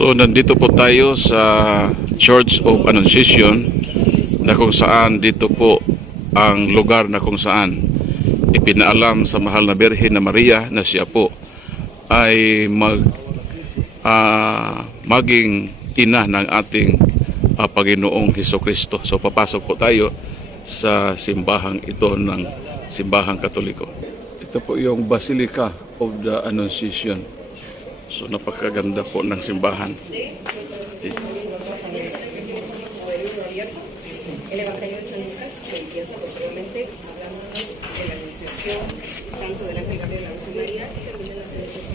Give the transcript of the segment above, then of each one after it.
So nandito po tayo sa Church of Annunciation na kung saan dito po ang lugar na kung saan ipinaalam sa mahal na Birhen na Maria na siya po ay maging ina ng ating Panginoong Hesukristo. So papasok po tayo sa simbahang ito ng simbahang Katoliko. Ito po yung Basilica of the Annunciation. So napakaganda po ng simbahan. El Evangelio de San Lucas empieza posteriormente hablándonos de la anunciación, tanto del ángel Gabriel a la Virgen María y también de la celebración.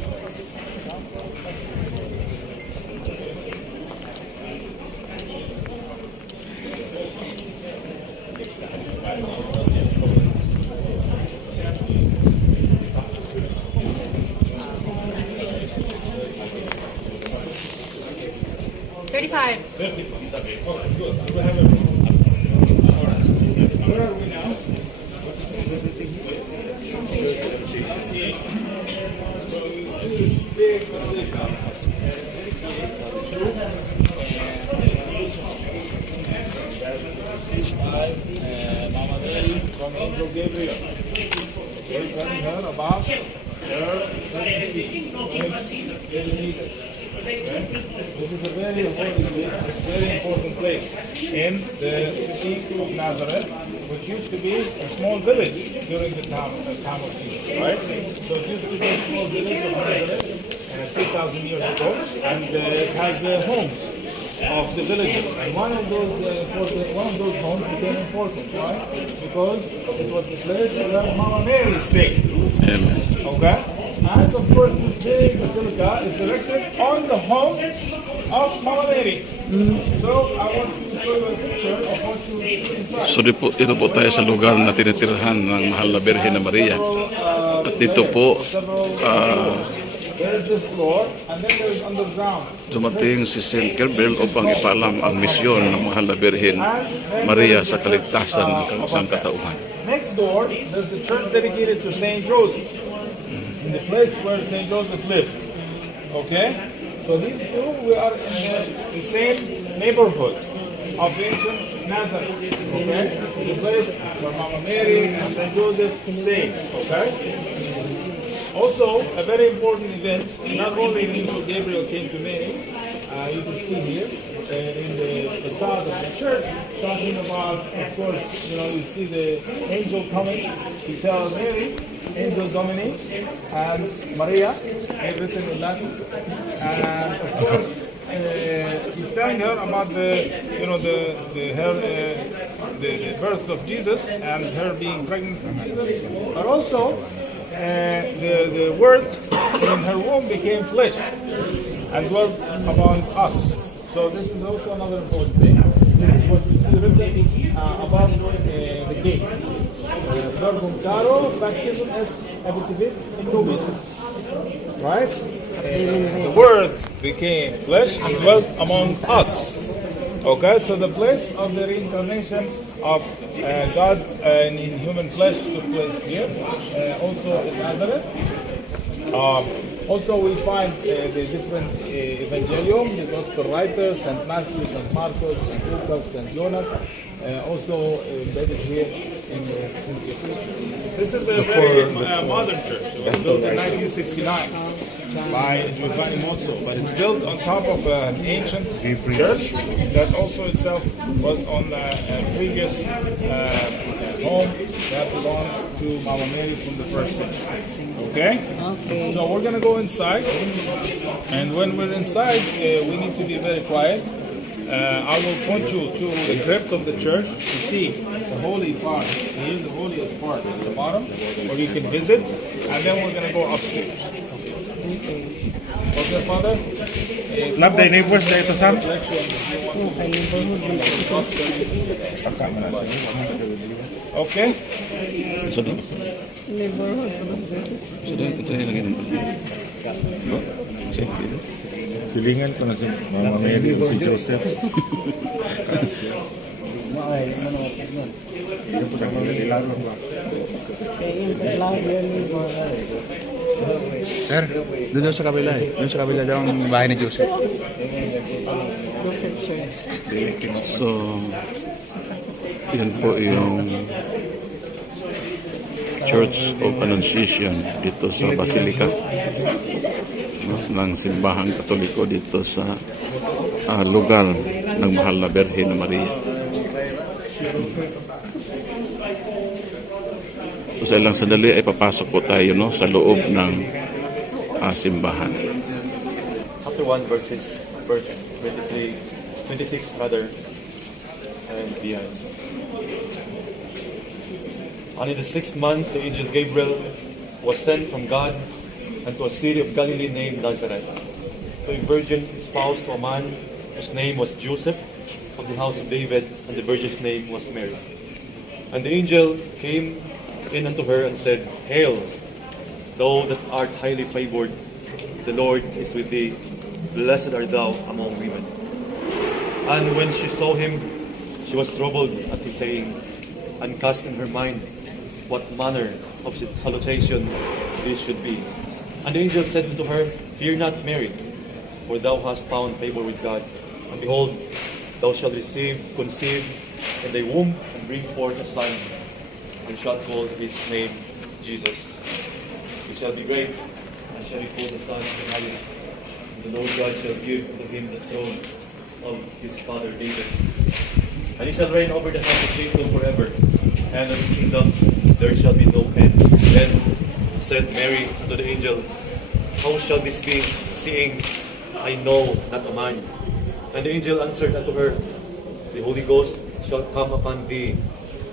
35. Okay, good. We have everything. All right. Where are we now? So you see this big basilica. Mama Mary from Angel Gabriel. Okay, telling her about her pregnancy. Okay. This is a very holy place, a very important place in the city of Nazareth, which used to be a small village during the time of Jesus, right? So it used to be a small village of Nazareth 2,000 years ago, and it has homes of the villagers. And one of those homes became important, right? Because it was the place where Mama Mary stayed. Amen. Okay? And of course, this big basilica is erected on the home of Mama Mary. So I want to show you a picture of what you see inside. So ito po tayo sa lugar na tinitirahan ng mahal na Birhen na Maria. At dito po There is this floor, and then there is underground. dumating si Saint Gabriel upang ipaalam ang misyon ng mahal na Birhen Maria sa kaligtasan ng sangkatauhan. Next door, there's a church dedicated to Saint Joseph, in the place where Saint Joseph lived. Okay? So these two, we are in the same neighborhood of ancient Nazareth. Okay? The place where Mama Mary and Saint Joseph stayed. Okay? Also, a very important event, not only Angel Gabriel came to Mary, you can see here in the facade of the church, talking about, of course, you see the angel coming to tell Mary, Angel Domini, and Maria, everything in Latin. And of course, he's telling her about the birth of Jesus and her being pregnant with Jesus, but also the Word in her womb became flesh and dwelt among us. So this is also another important thing. This is what we see written about the gate. Verbum caro, baptism est abitivit in nubis. Right? The Word became flesh and dwelt among us. Okay, so the place of the reincarnation of God in human flesh took place here, also in Nazareth. Also, we find the different evangelium, the gospel writers, St. Matthew, St. Marcos, St. Lucas, St. Jonas, also embedded here in St. This is a very modern church. It was built in 1969 by Giovanni Mozzo, but it's built on top of an ancient church that also itself was on a previous home that belonged to Mama Mary from the first century. Okay? So we're going to go inside, and when we're inside, we need to be very quiet. I will point you to the crypt of the church to see the holy part. Here's the holiest part at the bottom, where you can visit, and then we're going to go upstairs. Okay, Father? Love thy neighbors dahil ito Sam. Okay? Silingan ko na si Mama Mary o si Joseph. Sir, doon sa kabila eh. Doon sa kabila daw ang bahay ni Joseph. Joseph Church. So, yan po yung Church of Annunciation dito sa Basilica, no, ng Simbahang Katoliko dito sa lugar ng Mahal na Birhen na Maria. So, sa ilang sandali ay papasok po tayo, no, sa loob ng simbahan. Chapter 1 verse 23, 26 rather, and beyond. And in the 6th month, the angel Gabriel was sent from God unto a city of Galilee named Nazareth, to a virgin espoused to a man whose name was Joseph, of the house of David, and the virgin's name was Mary. And the angel came in unto her and said, Hail, thou that art highly favored, the Lord is with thee, blessed art thou among women. And when she saw him, she was troubled at his saying, and cast in her mind what manner of salutation this should be. And the angel said unto her, Fear not, Mary, for thou hast found favor with God. And behold, thou shalt conceive in thy womb, and bring forth a son, and shalt call his name Jesus. He shall be great, and shall be called the Son of the Highest. And the Lord God shall give unto him the throne of his father David. And he shall reign over the house of Jacob forever, and of his kingdom there shall be no end. Then said Mary unto the angel, How shall this be, seeing I know not a man? And the angel answered unto her, The Holy Ghost shall come upon thee,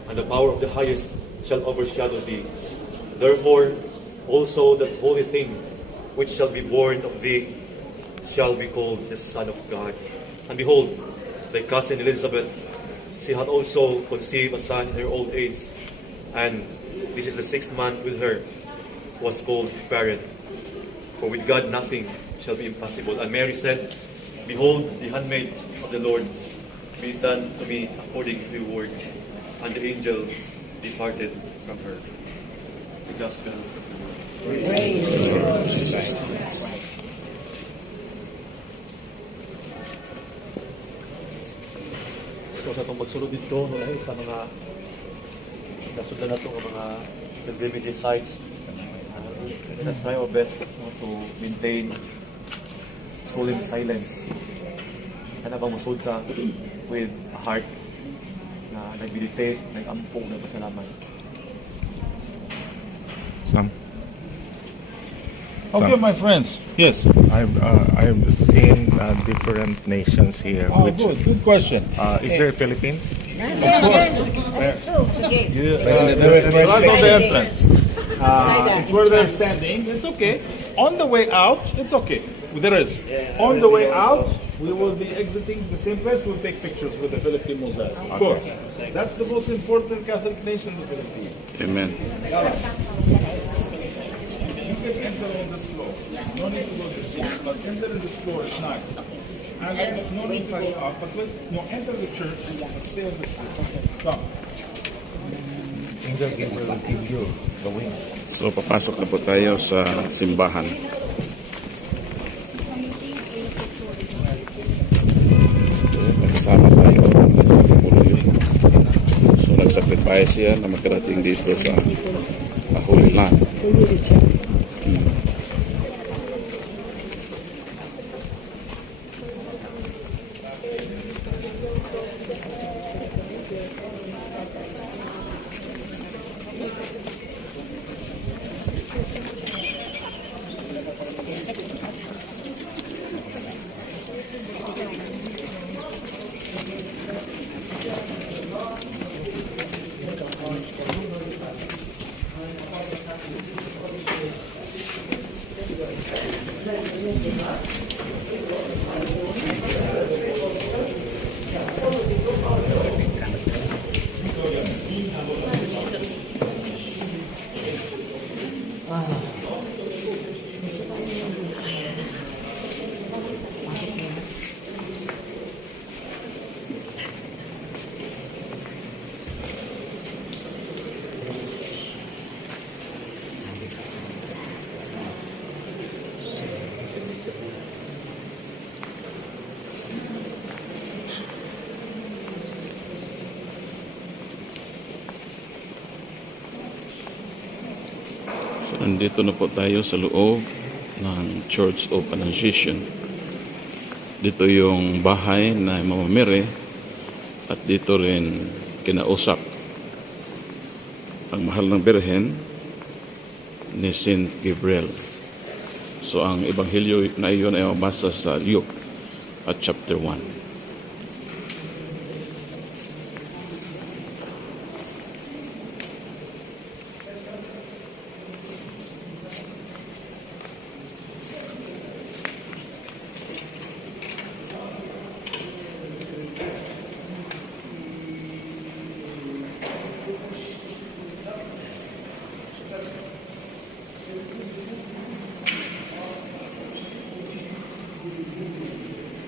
and the power of the highest shall overshadow thee. Therefore also that holy thing which shall be born of thee shall be called the Son of God. And behold, thy cousin Elizabeth, she hath also conceived a son in her old age, and this is the 6th month with her, was called barren. For with God nothing shall be impossible. And Mary said, Behold, the handmaid of the Lord, be it done to me according to your word. And the angel departed from her. The Gospel of the Lord. So sa itong magsulod dito, nulahi sa mga kasundan na itong mga pilgrimage sites, let us try our best to maintain solemn silence. Kana bang masud ka with a heart na nag-meditate, nag-ampong, nagpasalamat. Sam? Okay, my friends. Yes. I've seen different nations here. Oh, good question. Is there Philippines? Right on the entrance. It's where they're standing. It's okay. On the way out, it's okay. There is. On the way out, we will be exiting the same place. We'll take pictures with the Philippine mosaic. Of course. That's the most important Catholic nation in the Philippines. Amen. You can enter on this floor. No need to go this way. But enter in this floor, it's nice. And there's no need to go up. But enter the church and stay on this floor. Come. Angel Gabriel will give you the wings. So, papasok na po tayo sa simbahan. Kasama tayo sa Panguluyo. So, nag-sacrifice yan na makarating dito sa Holy Land. Nandito na po tayo sa loob ng Church of Annunciation. Dito yung bahay na Mama Mary at dito rin kinausap ang mahal ng Birhen ni Saint Gabriel. So ang ebanghelyo na iyon ay mabasa sa Luke at chapter 1.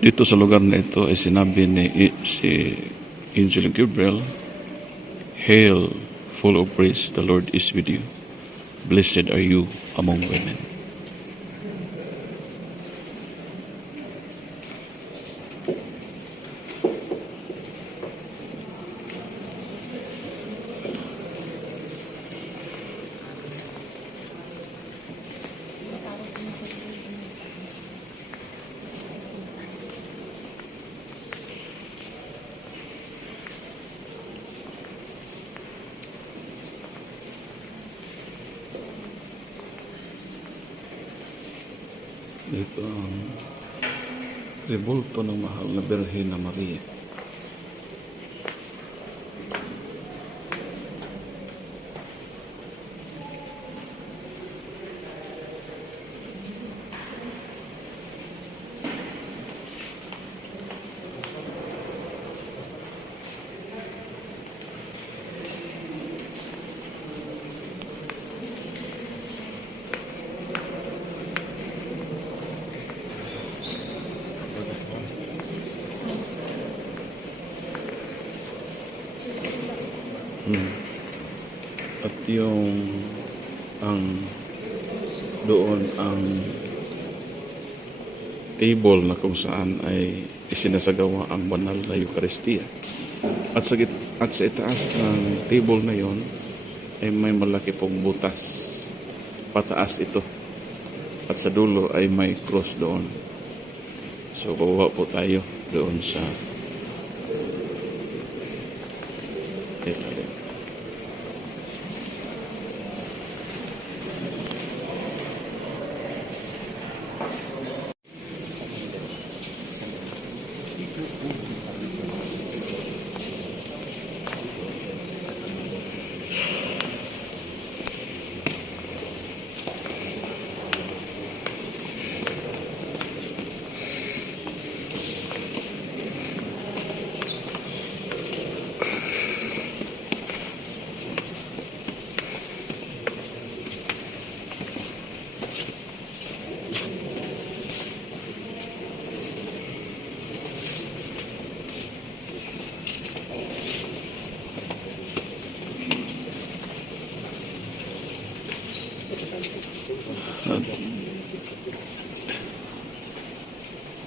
Dito sa lugar na ito ay sinabi ni si Angel Gabriel, "Hail, full of praise, the Lord is with you. Blessed are you among women." Ito ang rebulto ng mahal na Birhen na Maria. At yung doon ang table na kung saan ay isinasagawa ang banal na Eucharistia. At sa itaas ng table na yon ay may malaki pong butas. Pataas ito. At sa dulo ay may cross doon. So kuha po tayo doon sa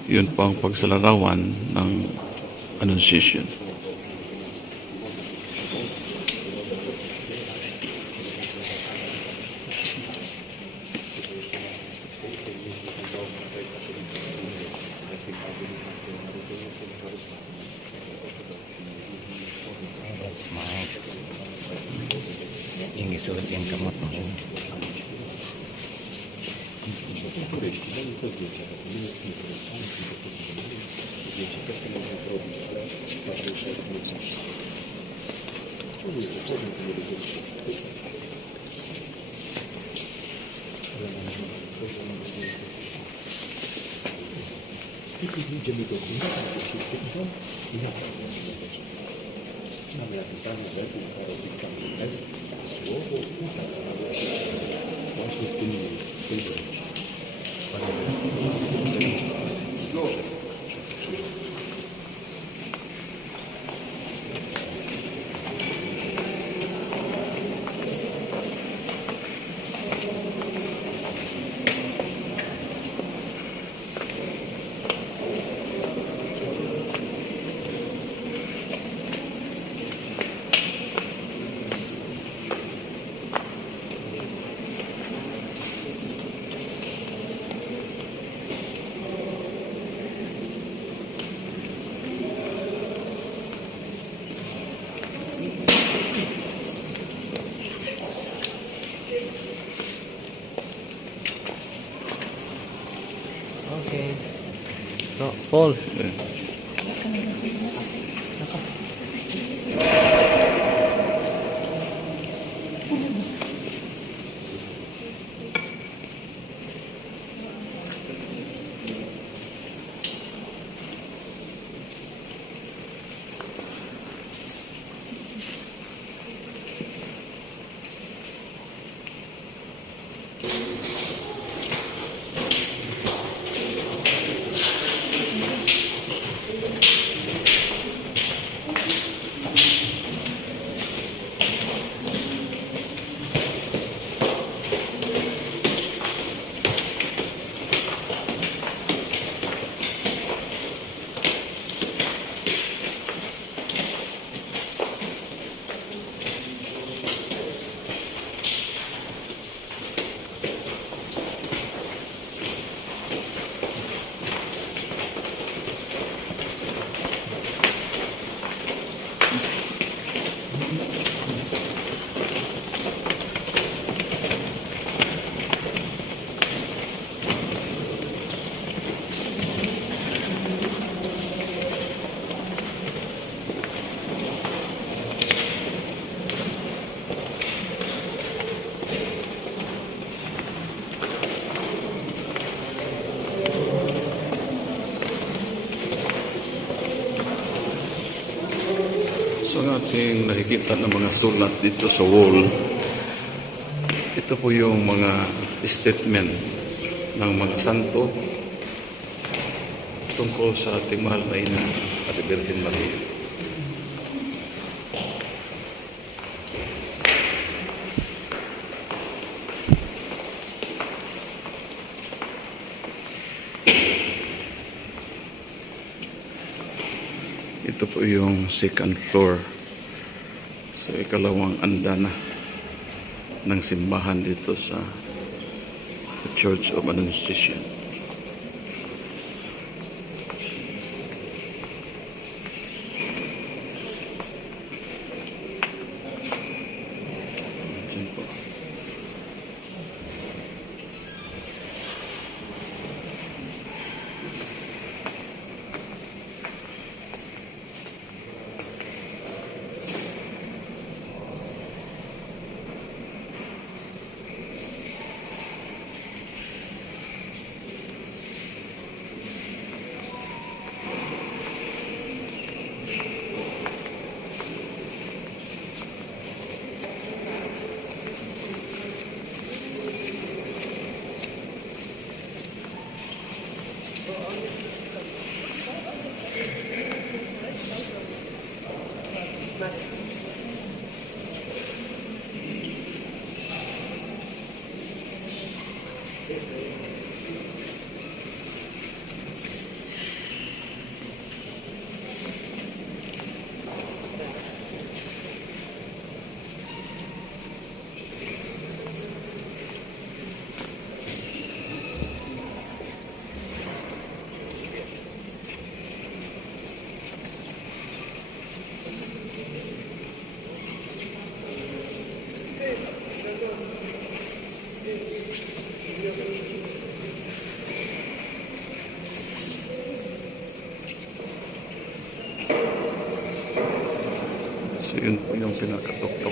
yun po ang pagsalarawan ng Annunciation. Yung isuot yung kamot mo. Paul. Eh. So ang ating nakikita ng mga sulat dito sa wall, ito po yung mga statement ng mga santo tungkol sa ating mahal na ina, si Virgin Maria. Ito po yung second floor. So, ikalawang andana ng simbahan dito sa The Church of Annunciation. Diyan po. So yun po yung pinakatuktok.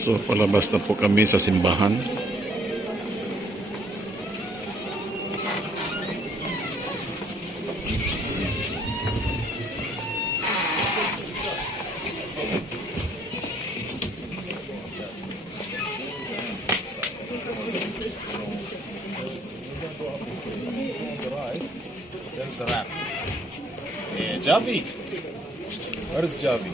So palabas na po kami sa simbahan. There's the wrap. Yeah, Javi. Where is Javi?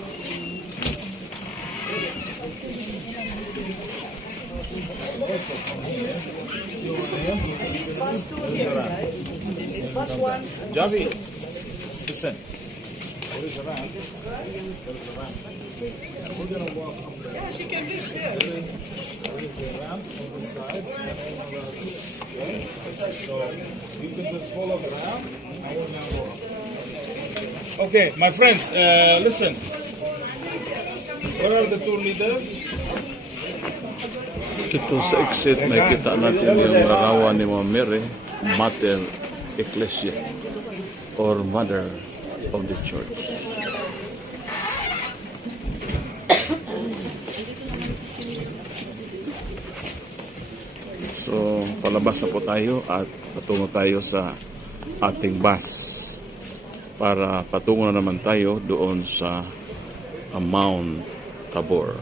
Javi, listen. is a ramp. There's a ramp. And we're going to walk up there. Yeah, she can reach there. There is a ramp on this side. Okay? So you can just follow the ramp. I will now go up. Okay, my friends, listen. Where are the two leaders? Ito sa exit, nakikita natin yung larawan ni Mama Mary, Mater Ecclesia or Mother of the Church. So, palabas na po tayo at patungo tayo sa ating bus para patungo na naman tayo doon sa Mount Tabor.